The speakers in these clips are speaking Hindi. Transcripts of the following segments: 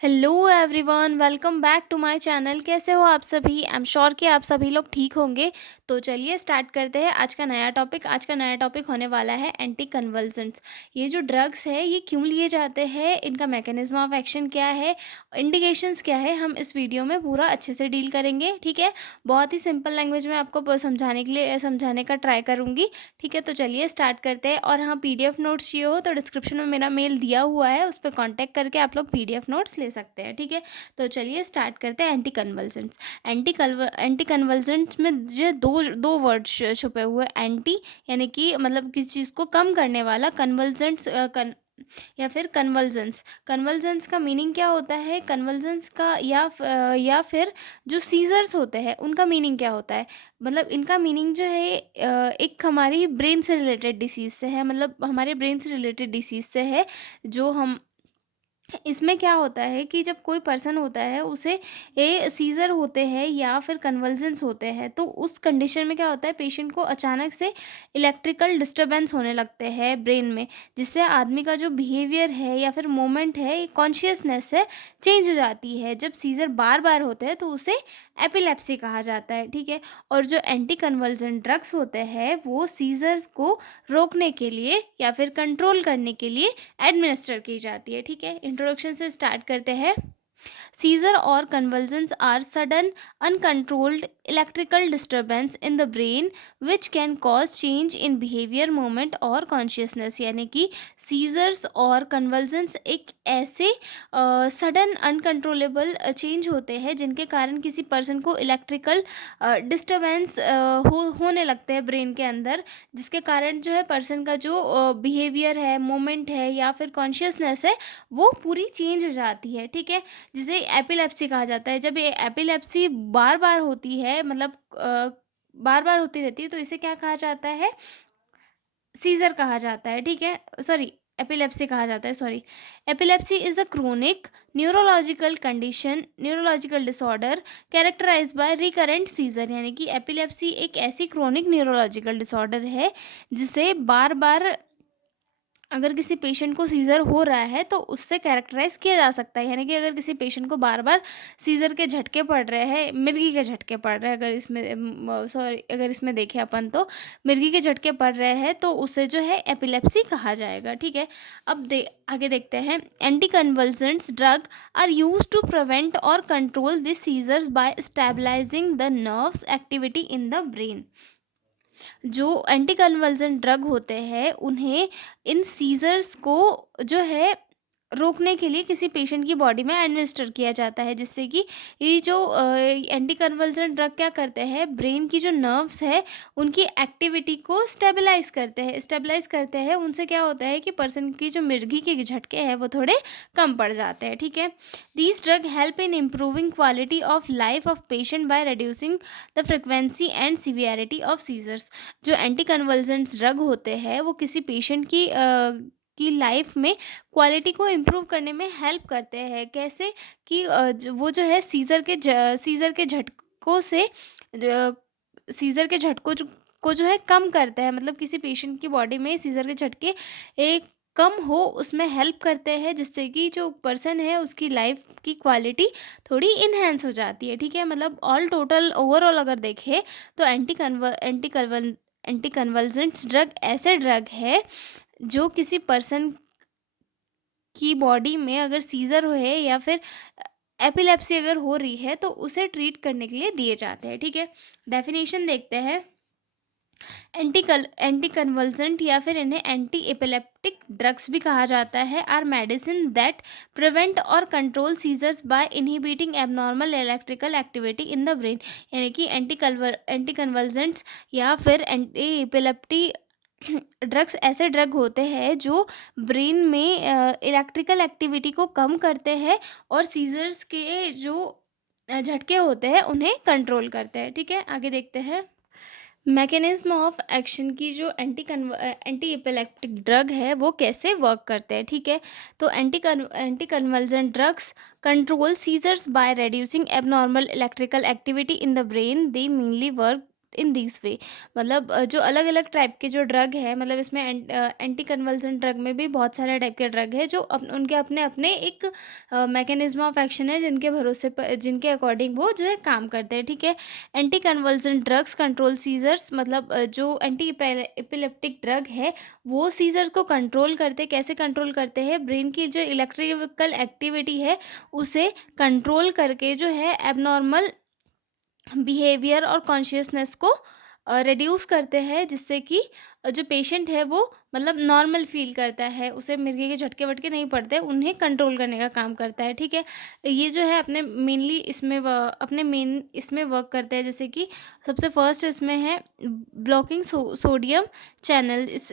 Hello everyone, welcome back to my channel. कैसे हो आप सभी? आई एम श्योर कि आप सभी लोग ठीक होंगे। तो चलिए स्टार्ट करते हैं आज का नया टॉपिक होने वाला है एंटी कन्वल्सेंट्स। ये जो ड्रग्स है ये क्यों लिए जाते हैं, इनका मैकेनिज्म ऑफ एक्शन क्या है, इंडिकेशंस क्या है, हम इस वीडियो में पूरा अच्छे से डील करेंगे। ठीक है, बहुत ही सिंपल लैंग्वेज में आपको समझाने के लिए समझाने का ट्राई करूँगी। ठीक है, तो चलिए स्टार्ट करते हैं। और हाँ, पीडीएफ नोट्स चाहिए हो तो डिस्क्रिप्शन में मेरा मेल दिया हुआ है, उस पर कॉन्टैक्ट करके आप लोग पीडीएफ नोट्स ले सकते हैं। ठीक है, तो चलिए स्टार्ट करते हैं। एंटी कन्वल्सेंट्स में जो दो दो वर्ड छुपे हुए, एंटी यानी कि मतलब किसी चीज़ को कम करने वाला, कन्वल्सेंट्स या फिर कन्वल्जेंस। कन्वल्जेंस का मीनिंग क्या होता है, कन्वल्जेंस का या फिर जो सीजर्स होते हैं उनका मीनिंग क्या होता है। मतलब इनका मीनिंग जो है एक हमारी ब्रेन से रिलेटेड डिसीज़ से है, मतलब हमारे ब्रेन से रिलेटेड डिसीज़ से है। जो हम इसमें क्या होता है कि जब कोई पर्सन होता है उसे ए सीज़र होते हैं या फिर कन्वल्जेंस होते हैं, तो उस कंडीशन में क्या होता है, पेशेंट को अचानक से इलेक्ट्रिकल डिस्टरबेंस होने लगते हैं ब्रेन में, जिससे आदमी का जो बिहेवियर है या फिर मोमेंट है, कॉन्शियसनेस है, चेंज हो जाती है। जब सीज़र बार बार होते हैं तो उसे एपिलेप्सी कहा जाता है। ठीक है, और जो एंटी कन्वल्जेंट ड्रग्स होते हैं वो सीज़र्स को रोकने के लिए या फिर कंट्रोल करने के लिए एडमिनिस्टर की जाती है। ठीक है, इंट्रोडक्शन से स्टार्ट करते हैं। Seizure or convulsions are sudden, uncontrolled electrical disturbance in the brain which can cause change in behavior, movement और consciousness। यानी कि सीजर्स और कन्वल्जन्स एक ऐसे सडन अनकंट्रोलेबल चेंज होते हैं जिनके कारण किसी पर्सन को इलेक्ट्रिकल डिस्टरबेंस होने लगते हैं ब्रेन के अंदर, जिसके कारण जो है पर्सन का जो बिहेवियर है, मोमेंट है या फिर कॉन्शियसनेस है, वो पूरी चेंज हो जाती है। ठीक है, जिसे एपिलेप्सी कहा जाता है। जब ये एपिलेप्सी बार बार होती है, मतलब बार बार होती रहती है, तो इसे क्या कहा जाता है, सीजर कहा जाता है। ठीक है, सॉरी, एपिलेप्सी कहा जाता है, sorry. Epilepsy is a chronic neurological disorder characterise by recurrent seizure. यानी कि एपिलेप्सी एक ऐसी क्रोनिक न्यूरोलॉजिकल डिसऑर्डर है जिसे बार बार अगर किसी पेशेंट को सीज़र हो रहा है तो उससे कैरेक्टराइज किया जा सकता है। यानी कि अगर किसी पेशेंट को बार बार सीज़र के झटके पड़ रहे हैं, मिर्गी के झटके पड़ रहे हैं, अगर इसमें देखें अपन तो मिर्गी के झटके पड़ रहे हैं, तो उसे जो है एपिलेप्सी कहा जाएगा। ठीक है, अब आगे देखते हैं। Anti कन्वल्सेंट्स drug are use to prevent और control this seizures by stabilising the nerves activity in the brain. जो एंटी कन्वल्सेंट ड्रग होते हैं उन्हें इन सीजर्स को जो है रोकने के लिए किसी पेशेंट की बॉडी में एडमिनिस्टर किया जाता है, जिससे कि ये जो एंटी कन्वल्सेंट ड्रग क्या करते हैं, ब्रेन की जो नर्व्स है उनकी एक्टिविटी को स्टेबलाइज करते हैं। उनसे क्या होता है कि पर्सन की जो मिर्गी के झटके हैं वो थोड़े कम पड़ जाते हैं। ठीक है, these drug help in improving quality of life of patient by reducing the frequency and severity of seizures. जो एंटी कन्वल्सेंट्स ड्रग होते हैं वो किसी पेशेंट की लाइफ में क्वालिटी को इम्प्रूव करने में हेल्प करते हैं। कैसे कि वो जो है सीज़र के झटकों से सीज़र के झटकों को जो है कम करते हैं। मतलब किसी पेशेंट की बॉडी में सीज़र के झटके एक कम हो उसमें हेल्प करते हैं, जिससे कि जो पर्सन है उसकी लाइफ की क्वालिटी थोड़ी इन्हेंस हो जाती है। ठीक है, मतलब ऑल टोटल ओवरऑल अगर देखें तो एंटी कन्वल्सेंट्स ड्रग ऐसे ड्रग है जो किसी पर्सन की बॉडी में अगर सीज़र है या फिर एपिलेप्सी अगर हो रही है तो उसे ट्रीट करने के लिए दिए जाते हैं। ठीक है, डेफिनेशन देखते हैं। एंटी कन्वल्सेंट या फिर इन्हें एंटी एपिलेप्टिक ड्रग्स भी कहा जाता है, आर मेडिसिन दैट प्रिवेंट और control seizures by inhibiting abnormal electrical activity in the brain. यानी कि एंटी कन्वल्सेंट्स या फिर एंटी एपिलेप्टी ड्रग्स ऐसे ड्रग होते हैं जो ब्रेन में इलेक्ट्रिकल एक्टिविटी को कम करते हैं और सीजर्स के जो झटके होते हैं उन्हें कंट्रोल करते हैं। ठीक है, आगे देखते हैं। मैकेनिज्म ऑफ एक्शन की जो एंटी एपिलेप्टिक ड्रग है वो कैसे वर्क करते हैं। ठीक है, तो anti convulsant drugs control seizures by reducing abnormal electrical activity in the brain. They mainly work in this way. मतलब जो अलग अलग टाइप के जो ड्रग है, मतलब इसमें एंटी कन्वल्सेंट ड्रग में भी बहुत सारे टाइप के ड्रग है जो उनके अपने अपने एक मैकेनिज्म ऑफ एक्शन है, जिनके भरोसे पर, जिनके अकॉर्डिंग वो जो है काम करते हैं, ठीक है। Anti convulsant drugs control seizures, मतलब जो एंटी एपिलेप्टिक ड्रग है वो सीजर्स को कंट्रोल करते, कैसे कंट्रोल करते हैं, ब्रेन की जो इलेक्ट्रिकल एक्टिविटी है उसे कंट्रोल करके जो है एबनॉर्मल बिहेवियर और कॉन्शियसनेस को रिड्यूस करते हैं, जिससे कि जो पेशेंट है वो मतलब नॉर्मल फील करता है, उसे मिर्गी के झटके वटके नहीं पड़ते, उन्हें कंट्रोल करने का काम करता है, ठीक है। ये जो है अपने मेनली इसमें अपने मेन इसमें वर्क करते हैं, जैसे कि सबसे फर्स्ट इसमें है ब्लॉकिंग सोडियम चैनल। इस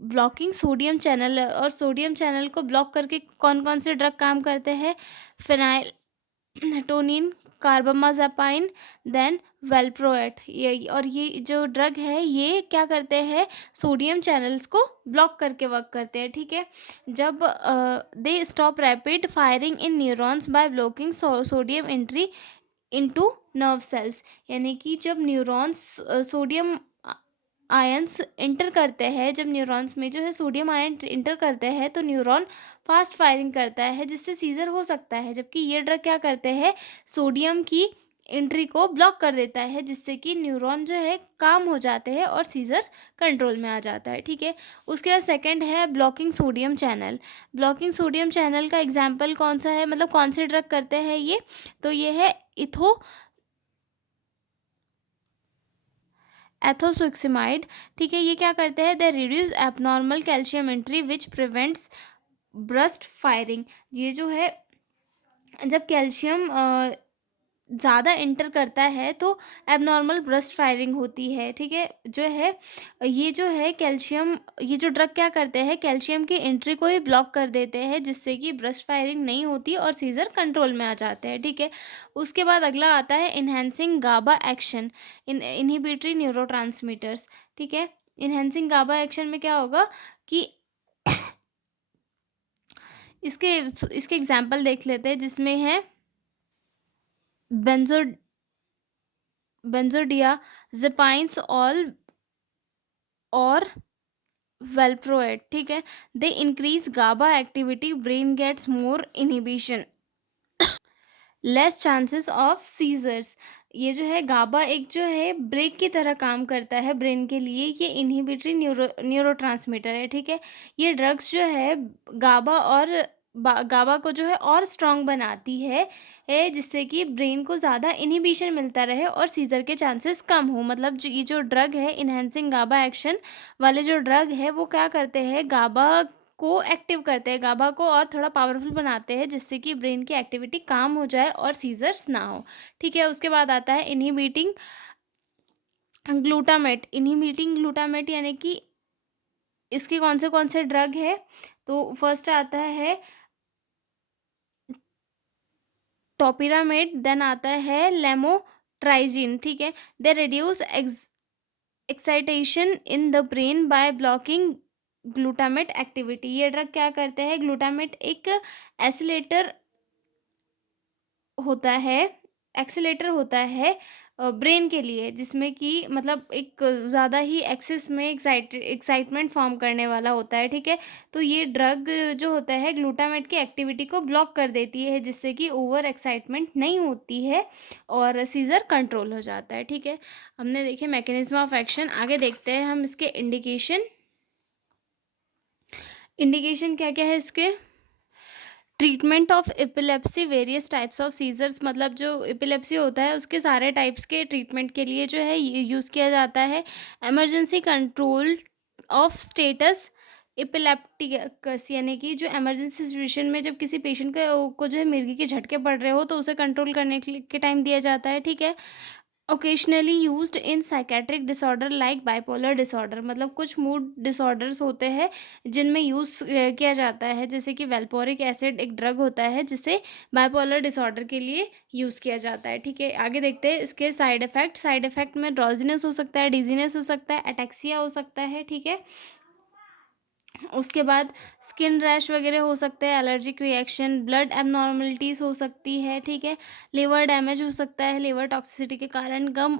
ब्लॉकिंग सोडियम चैनल, और सोडियम चैनल को ब्लॉक करके कौन कौन से ड्रग काम करते हैं, फिनाइल टोनिन, कार्बामाज़ेपाइन, देन वेलप्रोएट। ये और ये जो ड्रग है ये क्या करते हैं, सोडियम चैनल्स को ब्लॉक करके वर्क करते हैं, ठीक है। जब they stop rapid firing in neurons by blocking sodium entry into nerve cells. यानी कि जब न्यूरॉन्स सोडियम आयंस इंटर करते हैं, जब न्यूरॉन्स में जो है सोडियम आयन इंटर करते हैं तो न्यूरॉन फास्ट फायरिंग करता है, जिससे सीजर हो सकता है। जबकि ये ड्रग क्या करते हैं, सोडियम की एंट्री को ब्लॉक कर देता है, जिससे कि न्यूरॉन जो है काम हो जाते हैं और सीजर कंट्रोल में आ जाता है, ठीक है। उसके बाद सेकंड है blocking sodium channel. Blocking sodium channel का एग्जाम्पल कौन सा है, मतलब कौन से ड्रग करते हैं ये, तो ये है एथोसुक्सिमाइड, ठीक है। ये क्या करते हैं, they reduce abnormal calcium entry which prevents burst firing. ये जो है जब कैल्शियम ज़्यादा इंटर करता है तो एबनॉर्मल ब्रस्ट फायरिंग होती है, ठीक है। जो है ये जो है कैल्शियम, ये जो ड्रग क्या करते हैं, कैल्शियम की एंट्री को ही ब्लॉक कर देते हैं, जिससे कि ब्रस्ट फायरिंग नहीं होती और सीजर कंट्रोल में आ जाते हैं, ठीक है। उसके बाद अगला आता है enhancing GABA action in inhibitory neurotransmitters, ठीक है। इन्हेंसिंग गाबा एक्शन में क्या होगा कि इसके इसके एग्जाम्पल देख लेते हैं, जिसमें है बेंजो बेंजोडियाजेपाइन्स ऑल और वेलप्रोएट, ठीक है। They increase GABA activity, brain gets more inhibition, less chances of seizures. ये जो है गाबा एक जो है ब्रेक की तरह काम करता है ब्रेन के लिए, ये इनहिबिटरी न्यूरोट्रांसमीटर है, ठीक है। ये ड्रग्स जो है गाबा और गाबा को जो है और स्ट्रांग बनाती है जिससे कि ब्रेन को ज़्यादा इनहिबिशन मिलता रहे और सीजर के चांसेस कम हो। मतलब जो ये जो ड्रग है इन्हेंसिंग गाबा एक्शन वाले जो ड्रग है वो क्या करते हैं, गाबा को एक्टिव करते हैं, गाबा को और थोड़ा पावरफुल बनाते हैं, जिससे कि ब्रेन की एक्टिविटी काम हो जाए और सीजर्स ना हो, ठीक है। उसके बाद आता है इनहिबिटिंग ग्लूटामेट। इनहिबिटिंग ग्लूटामेट यानी कि इसके कौन से ड्रग है, तो फर्स्ट आता है टोपिरामेट, देन आता है लेमोट्राइजिन, ठीक है। They reduce excitation in the brain by blocking glutamate activity. ये ड्रग क्या करते हैं, ग्लूटामेट एक एसिलेटर होता है, एक्सीलेटर होता है ब्रेन के लिए, जिसमें कि मतलब एक ज़्यादा ही एक्सेस में एक्साइटमेंट फॉर्म करने वाला होता है, ठीक है। तो ये ड्रग जो होता है ग्लूटामेट की एक्टिविटी को ब्लॉक कर देती है, जिससे कि ओवर एक्साइटमेंट नहीं होती है और सीजर कंट्रोल हो जाता है, ठीक है। हमने देखे मैकेनिज्म ऑफ एक्शन, आगे देखते हैं हम इसके इंडिकेशन। इंडिकेशन क्या क्या है इसके, treatment of epilepsy, various types of seizures. मतलब जो एपिलेप्सी होता है उसके सारे टाइप्स के ट्रीटमेंट के लिए जो है ये यूज़ किया जाता है। Emergency control of status epilepticus, यानी कि जो इमरजेंसी सिचुएशन में जब किसी पेशेंट को जो है मिर्गी के झटके पड़ रहे हो तो उसे कंट्रोल करने के टाइम दिया जाता है, ठीक है। Occasionally used in psychiatric disorder like bipolar disorder. मतलब कुछ मूड डिसऑर्डर्स होते हैं जिनमें यूज़ किया जाता है, जैसे कि वेलपोरिक एसिड एक ड्रग होता है जिसे बाइपोलर डिसऑर्डर के लिए यूज़ किया जाता है, ठीक है। आगे देखते हैं इसके साइड इफ़ेक्ट। साइड इफ़ेक्ट में ड्रॉजीनेस हो सकता है, डिजीनेस हो सकता है, अटैक्सिया हो सकता है, ठीक है। उसके बाद स्किन रैश वगैरह हो सकते हैं, एलर्जिक रिएक्शन, ब्लड एबनॉर्मलिटीज़ हो सकती है, ठीक है। लिवर डैमेज हो सकता है लिवर टॉक्सिसिटी के कारण, गम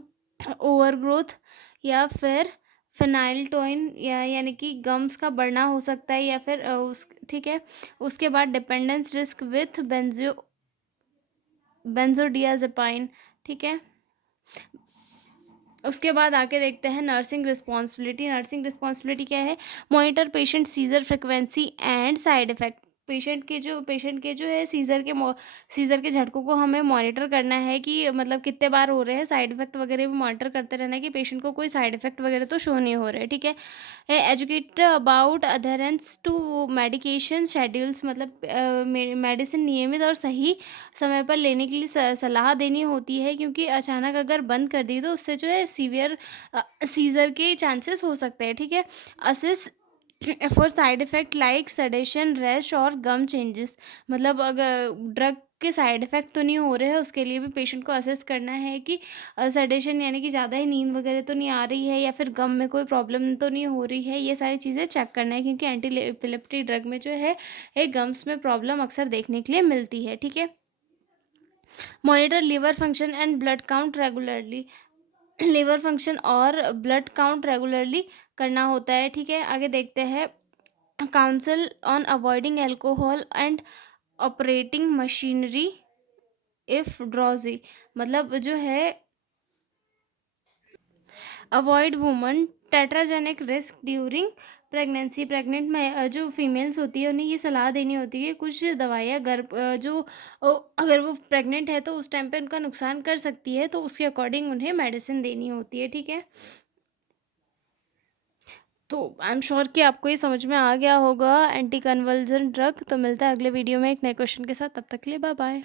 ओवरग्रोथ, या फिर फिनाइलटोइन या यानी कि गम्स का बढ़ना हो सकता है, या फिर उस ठीक है। उसके बाद डिपेंडेंस रिस्क विथ बेंजोडियाजेपाइन, ठीक है। उसके बाद आके देखते हैं नर्सिंग रिस्पॉन्सिबिलिटी। नर्सिंग रिस्पॉन्सिबिलिटी क्या है? Monitor patient seizure frequency and side effect. Patient के जो है सीज़र के झटकों को हमें मॉनिटर करना है कि मतलब कितने बार हो रहे हैं। साइड इफ़ेक्ट वगैरह भी मॉनिटर करते रहना है कि पेशेंट को कोई साइड इफ़ेक्ट वगैरह तो शो नहीं हो रहे, ठीक है। Educate about adherence to medication schedules, मतलब मेडिसिन नियमित और सही समय पर लेने के लिए सलाह देनी होती है, क्योंकि अचानक अगर बंद कर दी तो उससे जो है सीवियर सीज़र के चांसेस हो सकते हैं, ठीक है। Assess for side effect like sedation, rash और गम चेंजेस, मतलब अगर ड्रग के साइड इफ़ेक्ट तो नहीं हो रहे हैं, उसके लिए भी पेशेंट को असेस करना है कि सडेशन यानी कि ज़्यादा ही नींद वगैरह तो नहीं आ रही है, या फिर गम में कोई प्रॉब्लम तो नहीं हो रही है। ये सारी चीज़ें चेक करना है, क्योंकि एंटी एपिलेप्टिक ड्रग में जो है गम्स में प्रॉब्लम अक्सर देखने के लिए मिलती है, ठीक है। Monitor liver function and blood count regularly. Liver function और ब्लड काउंट रेगुलरली करना होता है, ठीक है। आगे देखते हैं counsel on avoiding alcohol and operating machinery if drowsy, मतलब जो है avoid woman teratogenic risk during pregnancy. Pregnant में जो फीमेल्स होती है उन्हें ये सलाह देनी होती है कि कुछ दवाइयाँ अगर वो प्रेग्नेंट है तो उस टाइम पे उनका नुकसान कर सकती है, तो उसके अकॉर्डिंग उन्हें मेडिसिन देनी होती है, ठीक है। तो आई एम श्योर कि आपको ये समझ में आ गया होगा एंटी कन्वल्जन ड्रग। तो मिलता है अगले वीडियो में एक नए क्वेश्चन के साथ, तब तक के लिए बाय बाय।